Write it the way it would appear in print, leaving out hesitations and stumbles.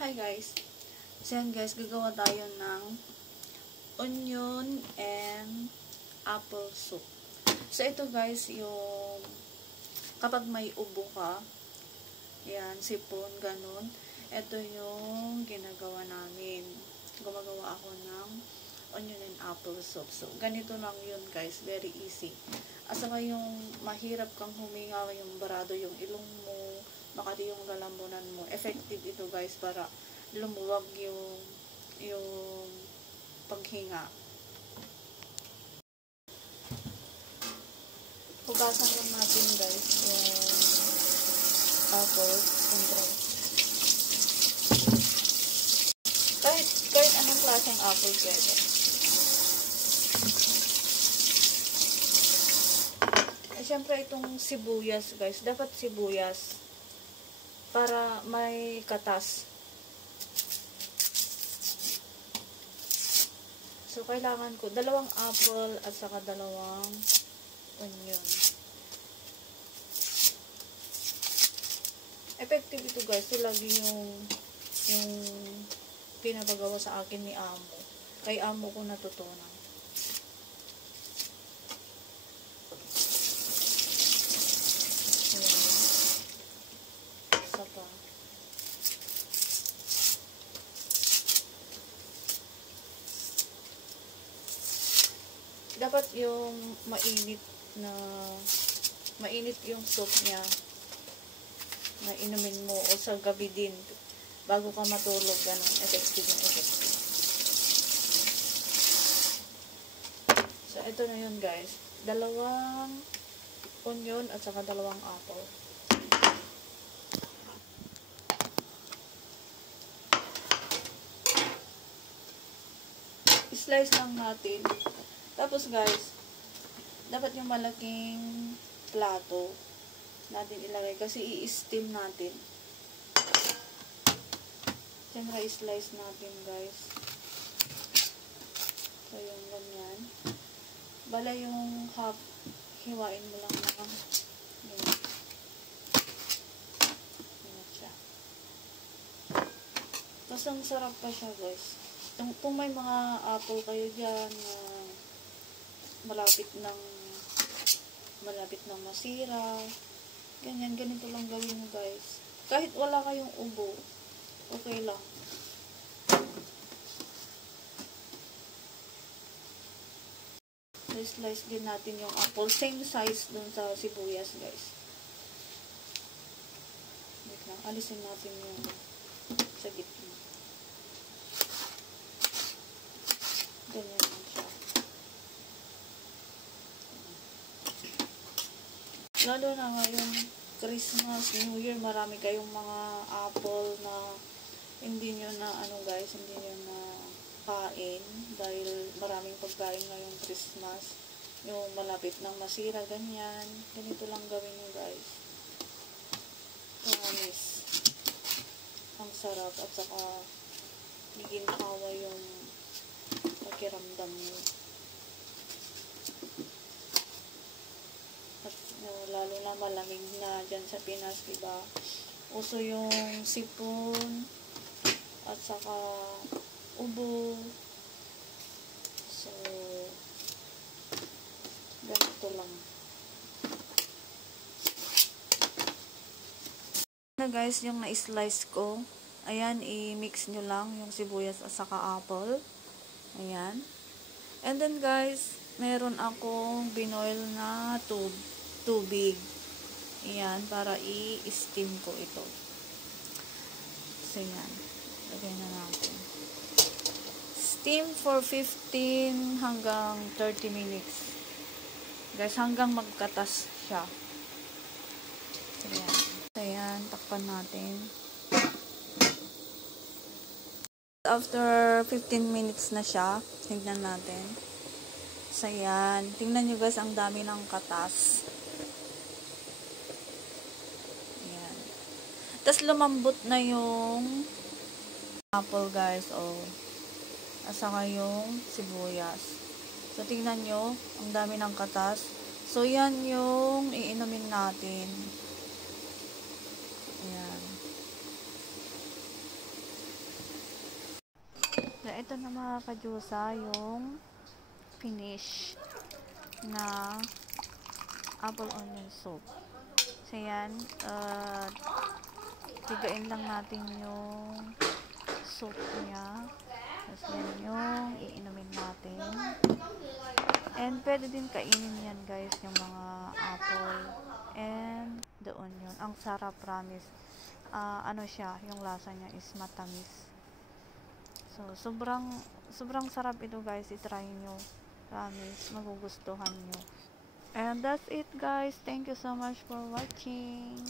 Hi guys. So yan guys, gagawa tayo ng onion and apple soup. So ito guys, yung kapag may ubo ka, yan, sipon, ganun. Ito yung ginagawa namin. Gumagawa ako ng onion and apple soup. So ganito lang yun guys, very easy. Asama yung mahirap kang huminga, yung barado yung ilong mo, makati yung lalamunan mo. Effective ito guys para lumuwag yung paghinga. Hugasan lang natin guys yung apple. Kahit anong klaseng apple pwede. Siyempre itong sibuyas guys, dapat sibuyas para may katas. So kailangan ko dalawang apple at saka dalawang onion. Effective ito guys, ito lagi yung pinapagawa sa akin ni amo. Kay amo ko natutunan. Dapat yung mainit yung soup niya na inumin mo o sa gabi din bago ka matulog, ganun, effective. So ito na yun guys, dalawang onion at saka dalawang apple. Slice lang natin. Tapos guys, dapat yung malaking plato natin ilagay kasi i-steam natin. Siyempre i-slice natin guys. So yung ganyan. Bala yung half, hiwain mo lang na yun. Yun siya. Tapos ang sarap pa siya guys. Kung may mga apple kayo dyan malapit ng masira, ganito lang gawin mo guys. Kahit wala kayong ubo, okay lang. Slice din natin yung apple, same size dun sa sibuyas guys. Wait lang, alisin natin yung sa gitna. Ganyan lang siya. Lalo na ngayon, Christmas, New Year, marami kayong mga apple na hindi nyo na, guys, hindi nyo na kain dahil maraming pagkain ngayong Christmas. Yung malapit ng masira, ganyan. Ganito lang gawin nyo, guys. Promise. Ang sarap at saka giginhawa yung pakiramdam nyo. At lalo na malamig na dyan sa Pinas, diba? Uso yung sipon at saka ubo. So ganito lang na guys yung na-slice ko. Ayan, i-mix nyo lang yung sibuyas at saka apple. Ayan. And then guys, meron akong binoil na tubig. Ayan, para i-steam ko ito. So, yan. Lagay na natin. Steam for 15 hanggang 30 minutes. Guys, hanggang magkatas siya. So, yan. So, yan. Takpan natin. After 15 minutes na siya, tingnan natin. So, yan. Tingnan nyo guys, ang dami ng katas. Yan. Tapos, lumambot na yung apple guys, at saka yung sibuyas. So, tingnan nyo, ang dami ng katas. So, yan yung iinumin natin. Ayan. So, ito na mga kadyusa, yung finish na apple onion soup. So, yan. Tigain lang natin yung soup niya. Tapos, yan yung iinumin natin. And, pwede din kainin yan, guys, yung mga apple and the onion. Ang sarap, promise. Ano siya, yung lasa niya is matamis. So, sobrang sarap ito, guys. I-try nyo. Promise, magugustuhan nyo. And that's it, guys. Thank you so much for watching.